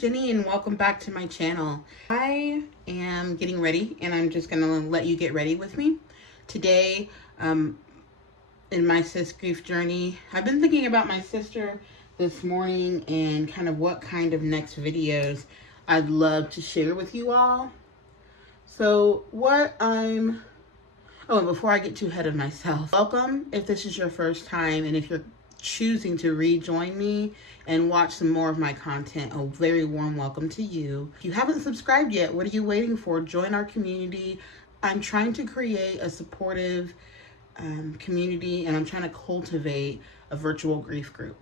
is Jenny and welcome back to my channel. I am getting ready and I'm just going to let you get ready with me. Today, in my sis grief journey, I've been thinking about my sister this morning and kind of what kind of next videos I'd love to share with you all. So and before I get too ahead of myself, welcome if this is your first time, and if you're choosing to rejoin me and watch some more of my content, a very warm welcome to you. If you haven't subscribed yet, what are you waiting for? Join our community. I'm trying to create a supportive community, and I'm trying to cultivate a virtual grief group.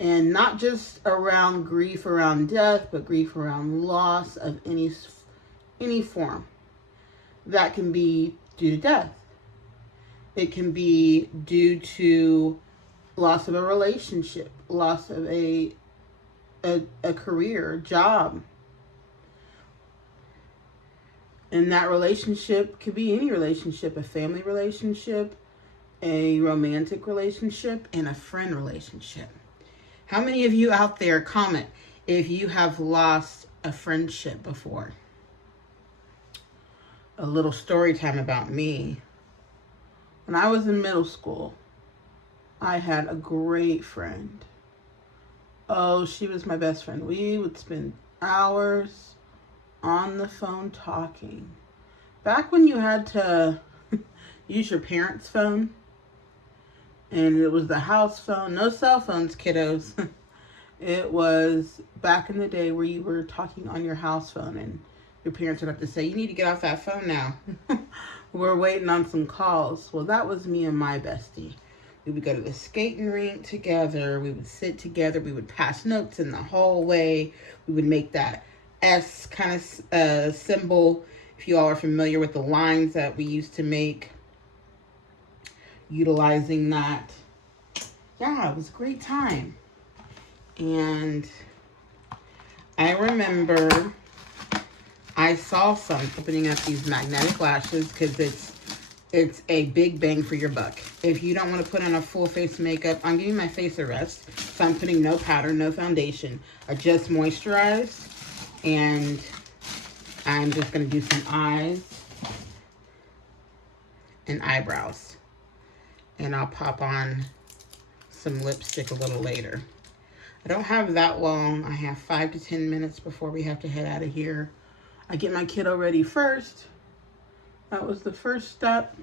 And not just around grief around death, but grief around loss of any form. That can be due to death. It can be due to loss of a relationship, loss of a career, job. And that relationship could be any relationship, a family relationship, a romantic relationship, and a friend relationship. How many of you out there comment if you have lost a friendship before? A little story time about me. When I was in middle school, I had a great friend. Oh, she was my best friend. We would spend hours on the phone talking. Back when you had to use your parents' phone, and it was the house phone. No cell phones, kiddos. It was back in the day where you were talking on your house phone, and your parents would have to say, you need to get off that phone now. We're waiting on some calls. Well, that was me and my bestie. We would go to the skating rink together. We would sit together. We would pass notes in the hallway. We would make that S kind of symbol. If you all are familiar with the lines that we used to make, utilizing that. Yeah, it was a great time. And I remember I saw some opening up these magnetic lashes because it's a big bang for your buck. If you don't want to put on a full face makeup, I'm giving my face a rest. So I'm putting no powder, no foundation. I just moisturize. And I'm just going to do some eyes and eyebrows. And I'll pop on some lipstick a little later. I don't have that long. I have 5 to 10 minutes before we have to head out of here. I get my kiddo ready first. That was the first step.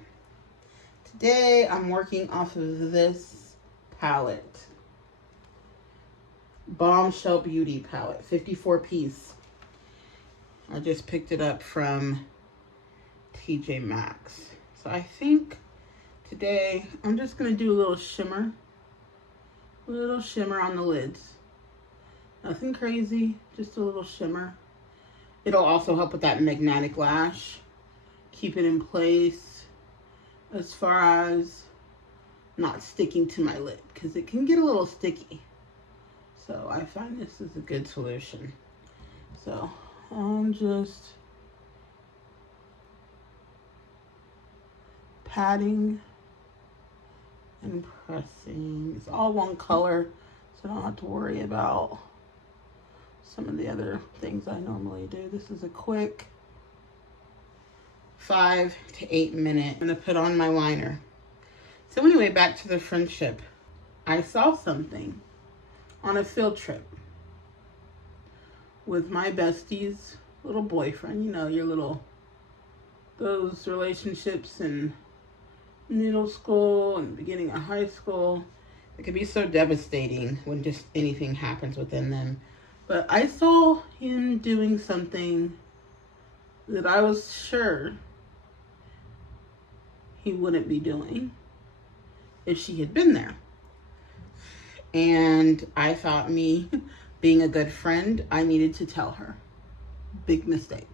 Today, I'm working off of this palette. Bombshell Beauty palette, 54 piece. I just picked it up from TJ Maxx. So I think today, I'm just going to do a little shimmer. A little shimmer on the lids. Nothing crazy, just a little shimmer. It'll also help with that magnetic lash. Keep it in place as far as not sticking to my lid, because it can get a little sticky. So I find this is a good solution. So I'm just patting and pressing. It's all one color, so I don't have to worry about some of the other things I normally do. This is a quick 5 to 8 minute. I'm gonna put on my liner. So anyway, back to the friendship. I saw something on a field trip with my bestie's little boyfriend. You know, those relationships in middle school and beginning of high school. It can be so devastating when just anything happens within them. But I saw him doing something that I was sure he wouldn't be doing if she had been there. And I thought, me being a good friend, I needed to tell her. Big mistake.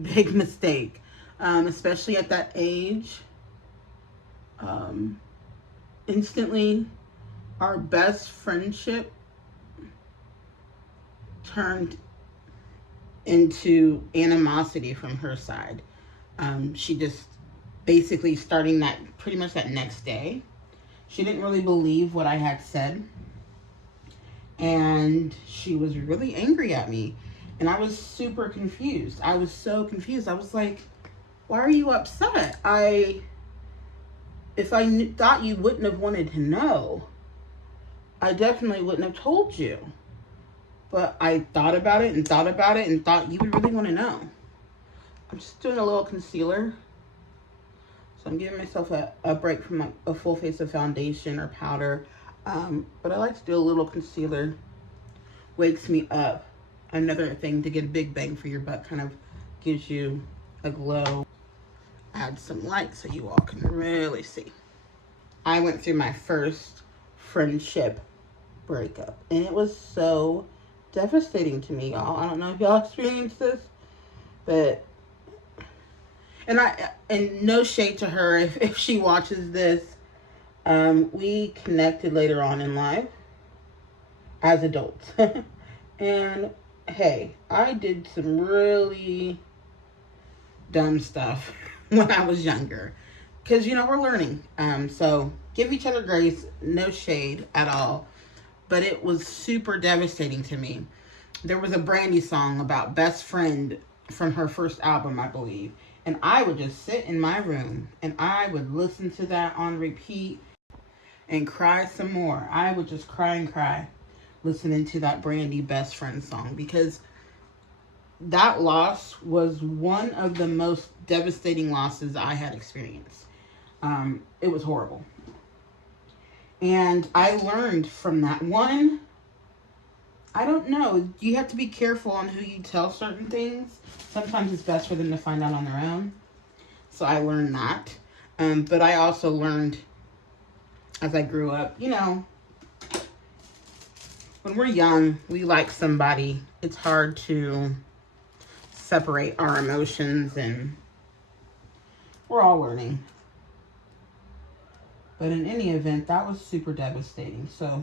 Big mistake. Especially at that age. Instantly, our best friendship turned into animosity from her side. She just basically starting that pretty much that next day. She didn't really believe what I had said. And she was really angry at me. And I was super confused. I was so confused. I was like, why are you upset? If I thought you wouldn't have wanted to know, I definitely wouldn't have told you. But I thought about it and thought about it and thought you would really want to know. I'm just doing a little concealer. So I'm giving myself a break from like a full face of foundation or powder. But I like to do a little concealer. Wakes me up. Another thing to get a big bang for your buck, kind of gives you a glow. Add some light so you all can really see. I went through my first friendship breakup, and it was so devastating to me, y'all. I don't know if y'all experienced this, but and no shade to her if she watches this. We connected later on in life as adults. And hey, I did some really dumb stuff when I was younger, because we're learning. So give each other grace, no shade at all. But it was super devastating to me. There was a Brandy song about best friend from her first album, I believe. And I would just sit in my room and I would listen to that on repeat and cry some more. I would just cry and cry listening to that Brandy best friend song, because that loss was one of the most devastating losses I had experienced. It was horrible. And I learned from that one. I don't know. You have to be careful on who you tell certain things. Sometimes it's best for them to find out on their own. So I learned that. But I also learned as I grew up, when we're young, we like somebody. It's hard to separate our emotions, and we're all learning. But in any event, that was super devastating. So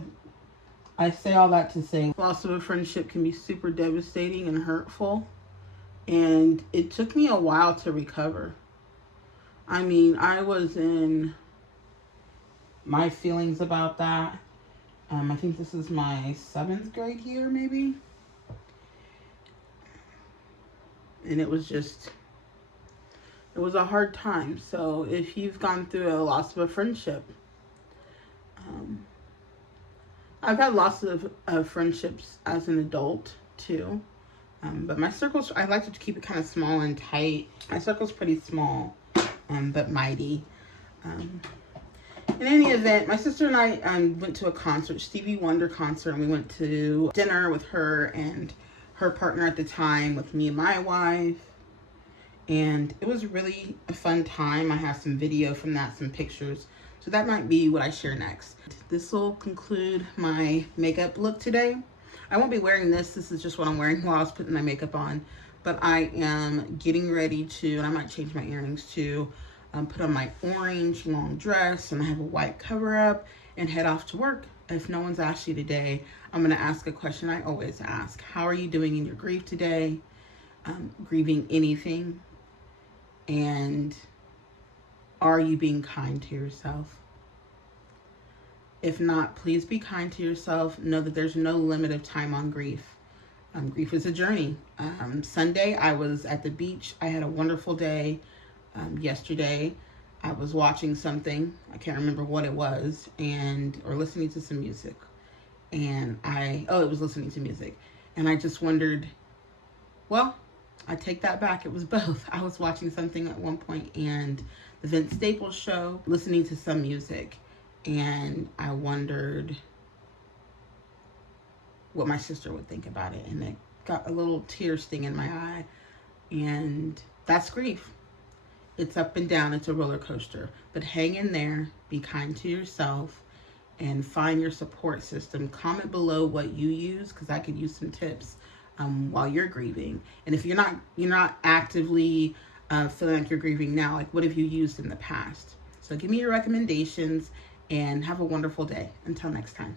I say all that to say loss of a friendship can be super devastating and hurtful. And it took me a while to recover. I mean, I was in my feelings about that. I think this is my 7th grade year, maybe. And it was a hard time. So if you've gone through a loss of a friendship, I've had lots of friendships as an adult too. But my circles, I like to keep it kind of small and tight. My circle's pretty small, but mighty. In any event, my sister and I went to a concert, Stevie Wonder concert, and we went to dinner with her and her partner at the time, with me and my wife. And it was really a fun time. I have some video from that, some pictures. So that might be what I share next. This will conclude my makeup look today. I won't be wearing this. This is just what I'm wearing while I was putting my makeup on. But I am getting ready to, and I might change my earrings too, put on my orange long dress, and I have a white cover up, and head off to work. If no one's asked you today, I'm going to ask a question I always ask. How are you doing in your grief today? Grieving anything? And are you being kind to yourself? If not, please be kind to yourself. Know that there's no limit of time on grief. Grief is a journey. Sunday, I was at the beach. I had a wonderful day. Yesterday, I was watching something. I can't remember what it was, or listening to some music. And it was listening to music. And I just wondered, well, I take that back. It was both. I was watching something at one point, and the Vince Staples show, listening to some music. And I wondered what my sister would think about it. And it got a little tear sting in my eye. And that's grief. It's up and down. It's a roller coaster. But hang in there. Be kind to yourself. And find your support system. Comment below what you use, because I could use some tips while you're grieving. And if you're not actively feeling like you're grieving now, like what have you used in the past? So give me your recommendations, and have a wonderful day. Until next time.